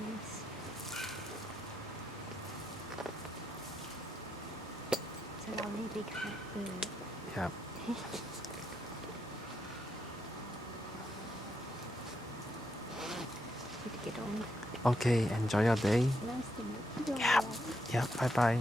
Nice. It's a lovely big fat bird. ครับ Need to get on. โอเค enjoy your day Nice to meet you. Yep bye bye